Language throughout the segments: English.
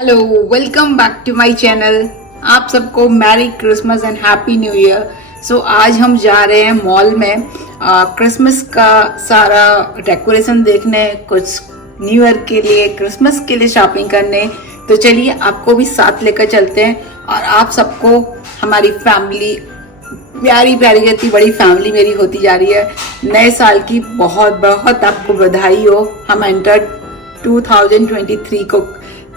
Hello, welcome back to my channel. आप सबको merry Christmas and happy new year. So आज हम जा रहे हैं मॉल में क्रिसमस का सारा डेकोरेशन देखने, कुछ न्यू ईयर के लिए, क्रिसमस के लिए शॉपिंग करने। तो चलिए आपको भी साथ लेकर चलते हैं और आप सबको हमारी फैमिली प्यारी प्यारी इतनी बड़ी फैमिली मेरी होती जा रही है। नए साल की बहुत बहुत आपको बधाई हो। हम एंटर 2023 को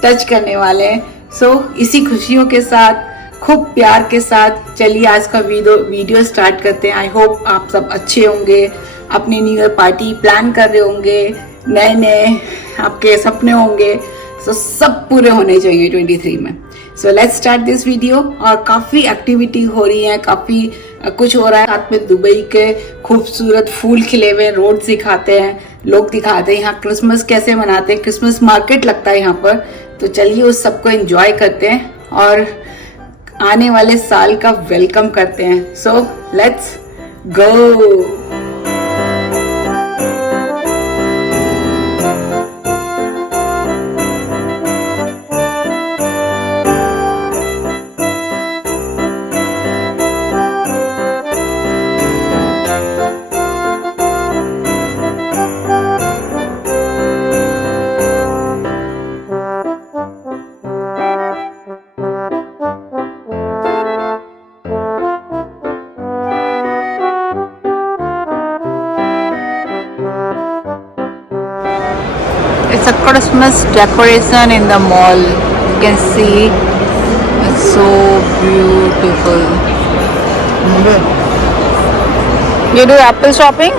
टच करने वाले हैं। सो इसी खुशियों के साथ, खूब प्यार के साथ चलिए आज का वीडियो स्टार्ट करते हैं। आई होप आप सब अच्छे होंगे, अपनी न्यू ईयर पार्टी प्लान कर रहे होंगे, नए नए आपके सपने होंगे। सो सब पूरे होने चाहिए 23 में। So let's start this video. और काफ़ी एक्टिविटी हो रही है, काफ़ी कुछ हो रहा है। साथ में दुबई के खूबसूरत फूल खिले हुए रोड दिखाते हैं, लोग दिखाते हैं यहाँ क्रिसमस कैसे मनाते हैं। क्रिसमस मार्केट लगता है यहाँ पर। तो चलिए उस सबको एंजॉय करते हैं और आने वाले साल का वेलकम करते हैं। So let's go. It's a Christmas decoration in the mall. You can see it's so beautiful. You do Apple shopping?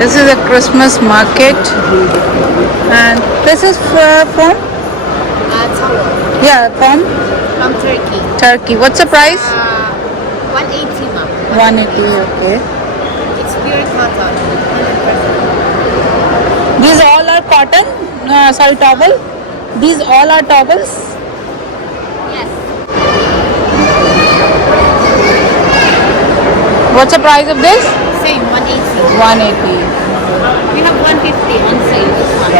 This is a Christmas market, and this is from Tailor. yeah from From Turkey. Turkey. What's the price? 180 ma'am. 180. Okay. It's pure cotton. 100%. These all are cotton. Sorry, towel. These all are towels. Yes. What's the price of this? Same, 180. 180. We have 150 on sale this month.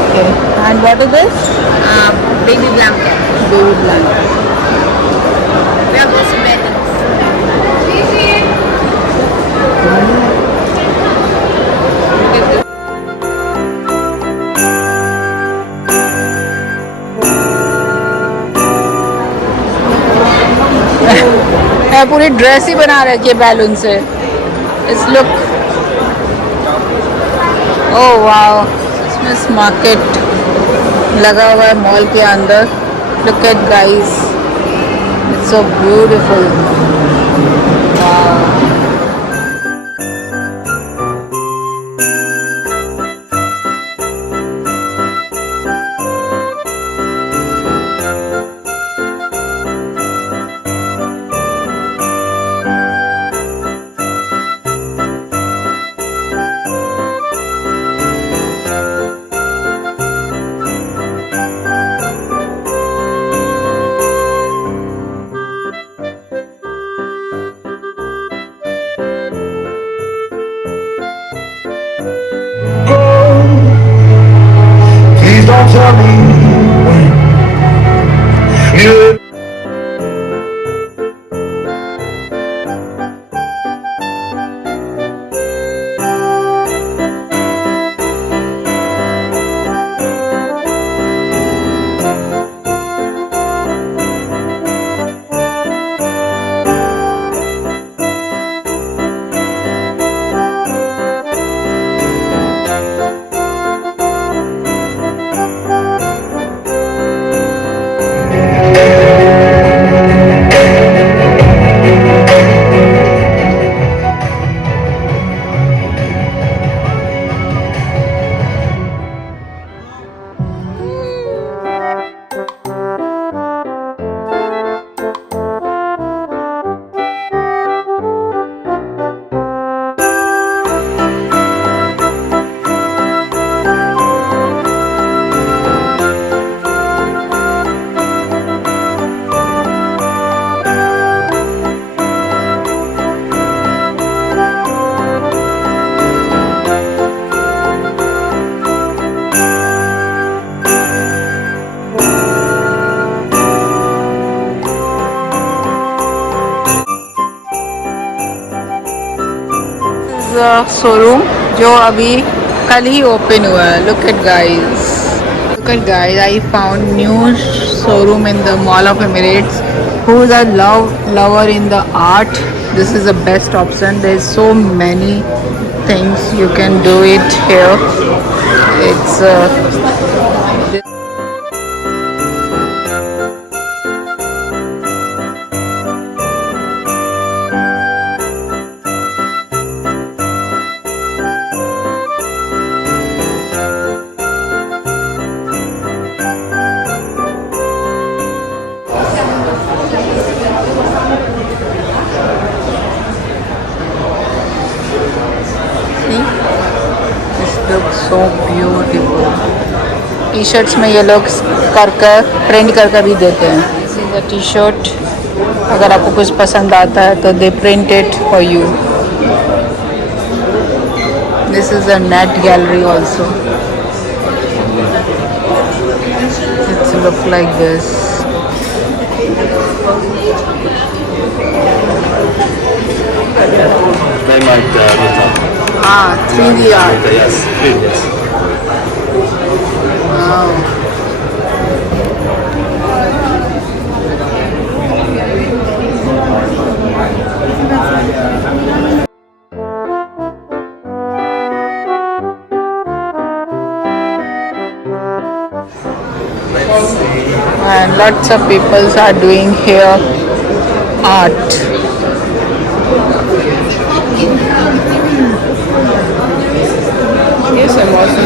Okay. And what is this? Baby blanket. Baby blanket. We have also beddings. पूरी dress ही बना रखी है balloon से। इस look, oh wow, इसमें market लगा हुआ है मॉल के अंदर। Look at guys, it's so beautiful. Wow. Showroom जो अभी कल ही ओपन हुआ है. Look at guys. Look at guys. I found new showroom in the Mall of Emirates. Who is a lover in the art? This is the best option. There's so many things you can do it here. It's looks so beautiful. T-shirts में ये लोग कर print कर भी देते हैं. This is a T-shirt. अगर आपको कुछ पसंद आता है तो they print it for you. This is a net gallery also. It's look like this. They might return. 3D art. Yes, 3D, yes. Wow. And lots of people are doing here art. Yes, I'm also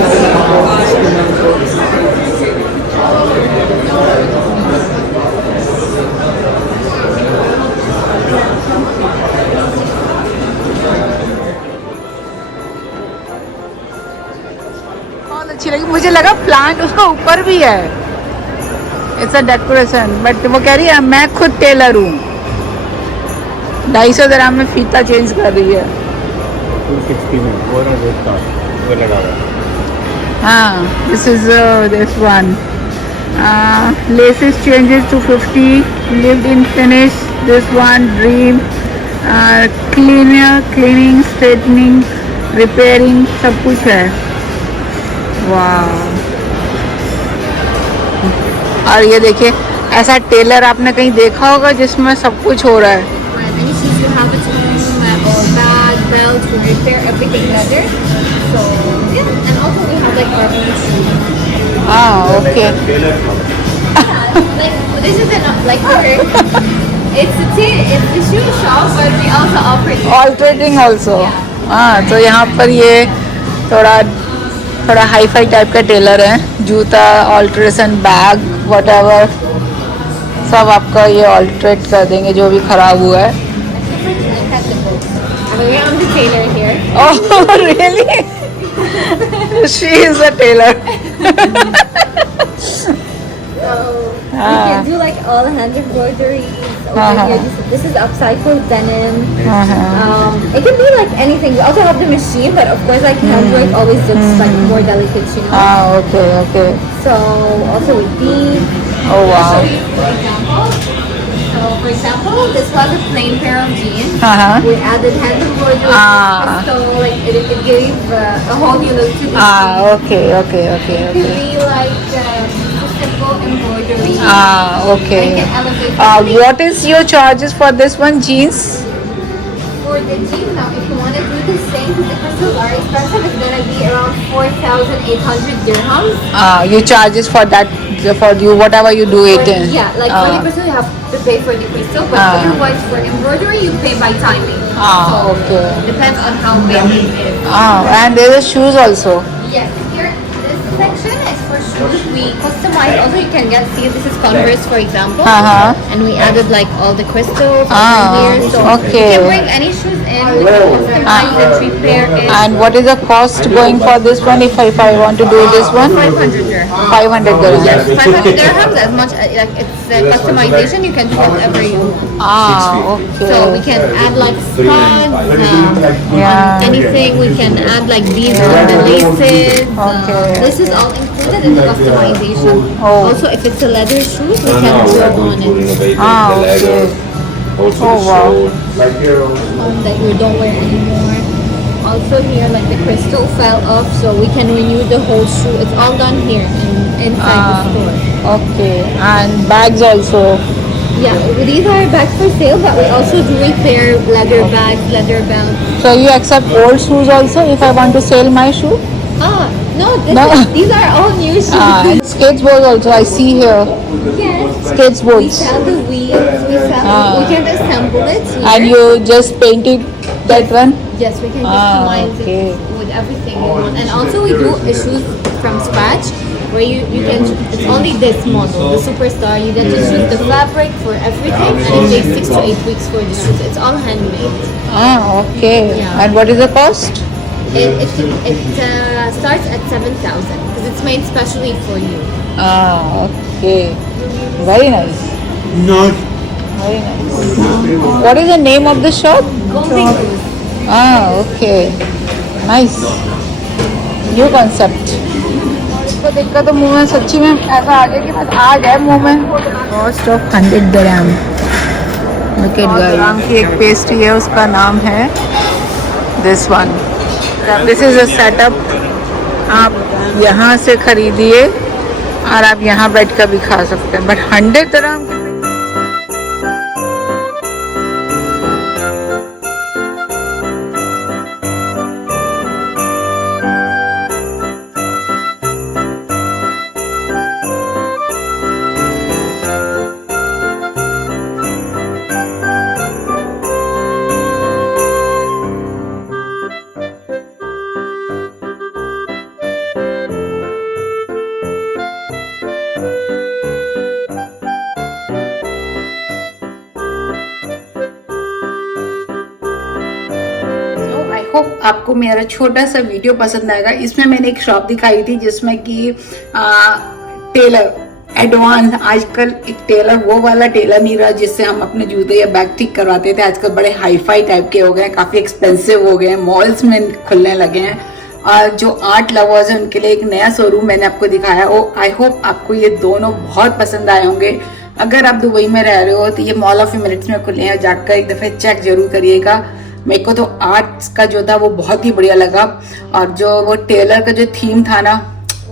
बहुत अच्छी लगी. मुझे लगा plant उसका ऊपर भी है. It's a decoration. But वो कह रही है मैं खुद टेलर हूँ. 250 dirham में फीता चेंज कर रही है. 260 में 400 का वो लगा रहा है. हाँ, this is this one. Laces changes to 50. Lived in finish. This one dream. Cleaning, straightening, repairing सब कुछ है. वाह. और ये देखिए ऐसा टेलर आपने कहीं देखा होगा जिसमें सब कुछ हो रहा है. Many shoes you have at home, or bag, belt, to repair everything leather. So yeah, and also we have like our own shoes. हाँ, okay. Like this is enough. Like it's a shoe shop, but we also offer. Altering also. हाँ, तो यहाँ पर ये थोड़ा hi fi type का tailor है. जूता, ऑल्ट्रेशन, बैग, वॉटएवर सब आपका ये ऑल्ट्रेट कर देंगे जो भी खराब हुआ है. I'm the tailor here. Oh, really? She is a tailor. So we can do like all hand embroideries. Over here. This is upcycled denim. It can be like anything. We also have the machine, but of course, like hand work always looks like more delicate, you know. Okay. So also with beads. Oh wow. For example, this was a plain pair of jeans. We added hand embroidery. So like it gave a whole new look to the jeans. Okay. It could be like simple embroidery. Okay. You can elevate what is your charges for this one jeans? for the jeans now, if you want to do the same, because the crystals are expensive, it's going to be around 4,800 dirhams. You charges for that for you whatever you do it in. Yeah, like for the crystal, you have to pay for the crystal, but otherwise for embroidery, you pay by timing. So Okay. depends on how big it is. And there is shoes also. Yes, here this section is for shoes. We customize. Also, you can see this is Converse, for example, and we added like all the crystals here. So okay. you can bring any shoes in. We can customize it, repair it. And what is the cost going for this one if I want to do this one? 500 dirhams. 500 dirhams. Yes, 500 dirhams. As much like it's customization, you can do whatever you want. Okay. So we can add like studs, Yeah. anything. We can add like beads on the laces. Okay. This is all included in the customization. Also, if it's a leather shoe, we can draw on it. Okay. Also Oh, the wow. sole. That you don't wear anymore. also here, like the crystal fell off, so we can renew the whole shoe. It's all done here inside the store. Okay, and bags also. Yeah, these are bags for sale, but we also do repair leather bags, leather belts. So you accept old shoes also if I want to sell my shoe? No, No. these are all new shoes. And skateboards also I see here. Yes. We Skateboards. sell the wheels, we can assemble it here. And you just painted that one? Yes, we can customize okay. it with everything you want. And also we do issues from scratch where you can, it's only this model, the Superstar, you get to choose the fabric for everything and it takes 6 to 8 weeks for the shoes. It's all handmade. Okay. Yeah. And what is the cost? It starts at 7,000 because it's made specially for you. Okay. Very nice. Very nice. What is the name of the shop? Golden Goose. Okay. Nice. New concept. तो देखा तो मुंह में सच्ची में ऐसा आ गया कि बस आ जाए मुंह में. Cost of 100 dirham. Look at dirham की एक पेस्ट्री है, उसका नाम है this one. This is a setup. आप यहाँ से खरीदिए और आप यहाँ बैठ कर भी खा सकते हैं. But 100 dirham. होप आपको मेरा छोटा सा वीडियो पसंद आएगा. इसमें मैंने एक शॉप दिखाई थी जिसमें कि टेलर एडवांस, आजकल एक टेलर वो वाला टेलर नहीं रहा जिससे हम अपने जूते या बैग ठीक करवाते थे. आजकल बड़े हाईफाई टाइप के हो गए हैं, काफी एक्सपेंसिव हो गए हैं, मॉल्स में खुलने लगे हैं. और जो आर्ट लवर्स हैं उनके लिए एक नया शोरूम मैंने आपको दिखाया. ओ आई होप आपको ये दोनों बहुत पसंद आए होंगे. अगर आप दुबई में रह रहे हो तो ये मॉल ऑफ इमिरेट्स में खुले हैं, जाकर एक दफे चेक जरूर करिएगा. मेरे को तो आर्ट्स का जो था वो बहुत ही बढ़िया लगा और जो वो टेलर का जो थीम था ना,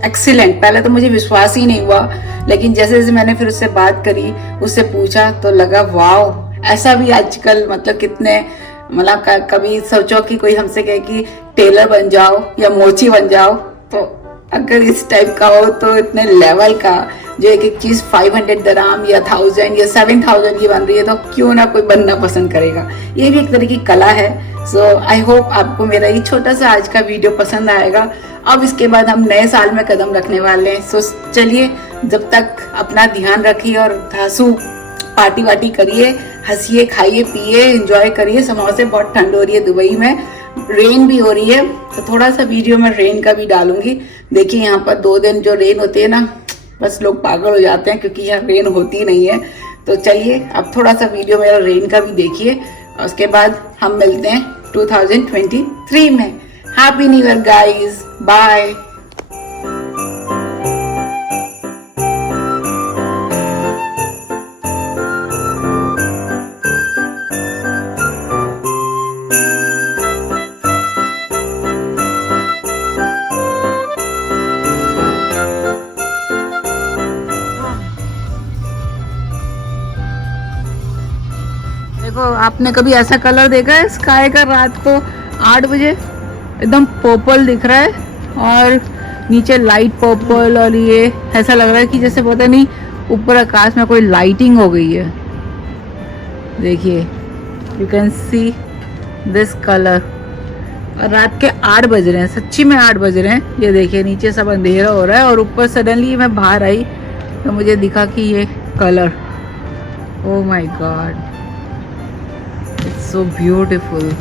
एक्सीलेंट. पहले तो मुझे विश्वास ही नहीं हुआ, लेकिन जैसे जैसे मैंने फिर उससे बात करी, उससे पूछा तो लगा वाओ, ऐसा भी आजकल मतलब कितने, मतलब कभी सोचो कि कोई हमसे कहे कि टेलर बन जाओ या मोची बन जाओ, तो अगर इस टाइप का हो तो इतने लेवल का जो एक एक चीज 500 दराम या 1000 या 7000 की बन रही है, तो क्यों ना कोई बनना पसंद करेगा. ये भी एक तरह की कला है. सो आई होप आपको मेरा ये छोटा सा आज का वीडियो पसंद आएगा. अब इसके बाद हम नए साल में कदम रखने वाले हैं. सो चलिए, जब तक अपना ध्यान रखिए और धांसू पार्टी वार्टी करिए, हंसिए, खाइए, पिए, एंजॉय करिए. समोसे, बहुत ठंड हो रही है दुबई में, रेन भी हो रही है, तो थोड़ा सा वीडियो में रेन का भी डालूंगी. देखिए यहाँ पर 2 दिन जो रेन होती है ना, बस लोग पागल हो जाते हैं क्योंकि यहाँ रेन होती नहीं है. तो चलिए अब थोड़ा सा वीडियो मेरा रेन का भी देखिए और उसके बाद हम मिलते हैं 2023 में. Happy new year guys, bye. देखो, आपने कभी ऐसा कलर देखा है स्काई का? रात को 8 बजे एकदम पर्पल दिख रहा है और नीचे लाइट पर्पल, और ये ऐसा लग रहा है कि जैसे पता नहीं ऊपर आकाश में कोई लाइटिंग हो गई है. देखिए, you can see this colour. और रात के 8 बज रहे हैं, सच्ची में 8 बज रहे हैं. ये देखिए नीचे सब अंधेरा हो रहा है और ऊपर सडनली मैं बाहर आई तो मुझे दिखा कि ये colour, oh my God, it's so beautiful.